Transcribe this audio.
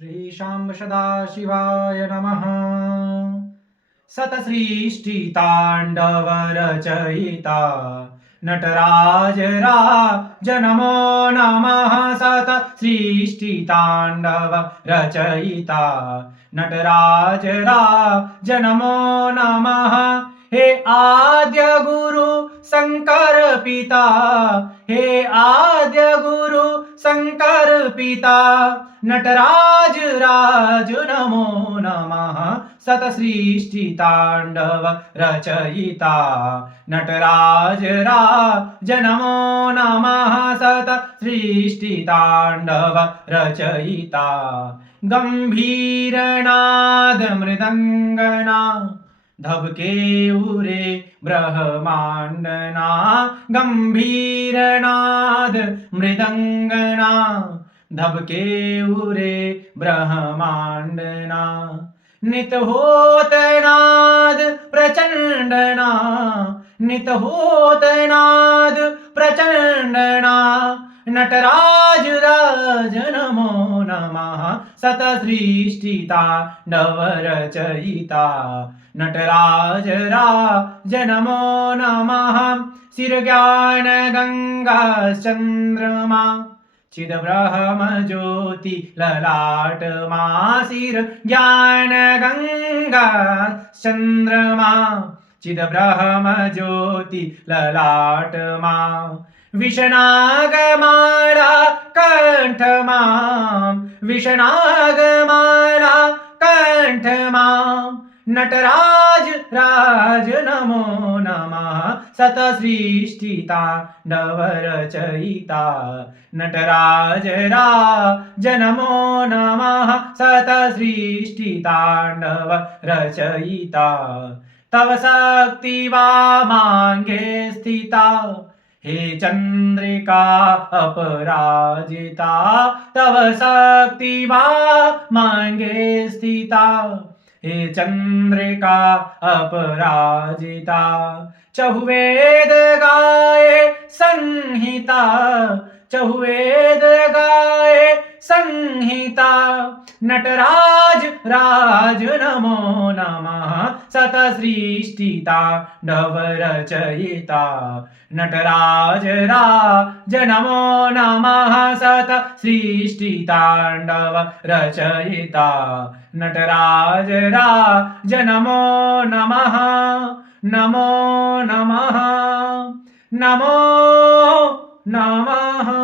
श्री शांब सदाशिवाय नमः। सतसृष्टितांडव रचयिता नटराज राज नमो नमः। सतसृष्टितांडव रचयिता नटराज राज नमो नमः। हे आद्य गुरु शंकर पिता, हे आद्य गुरु शंकर पिता नटराज राज नमो नमः। सतसृष्टितांडव रचयिता नटराज राज नमो नमः। सतसृष्टितांडव रचयिता गंभीरनाद मृदंगना धबके उरे ब्रह्मांडना। गंभीरनाद मृदंगना धबके उरे ब्रह्मांडना। नित होत नाद प्रचंडना, नित होत नाद प्रचंडना। नटराज राज नमो नमः। सतसृष्टितांडव रचयिता नटराज राज नमो नमः। शिरज्ञान गंगा चंद्रमा चिद ब्रह्म ज्योति ललाट मासिर ज्ञान गंगा चंद्रमा चिद ब्रह्म ज्योति ललाट मा। विषनागमाला कंठमा, विषनागमाला कंठमा। नटराज राज नमो नमः। सतसृष्टितांडव रचयिता नटराज राज नमो नमः। सतसृष्टितांडव रचयिता तव शक्ति वा मांगे स्थिता। हे चंद्रिका अपराजिता तव शक्ति वा मांगे स्थिता। हे चंद्रिका अपराजिता चहुवेद गाये संहिता, चहुवेद गाये संहिता। नटराज राज नमो नमः। सतसृष्टितांडव रचयिता नटराज राज नमो नमः। सतसृष्टितांडव रचयिता नटराज राज नमो नमः। नमो नमः, नमो नमः।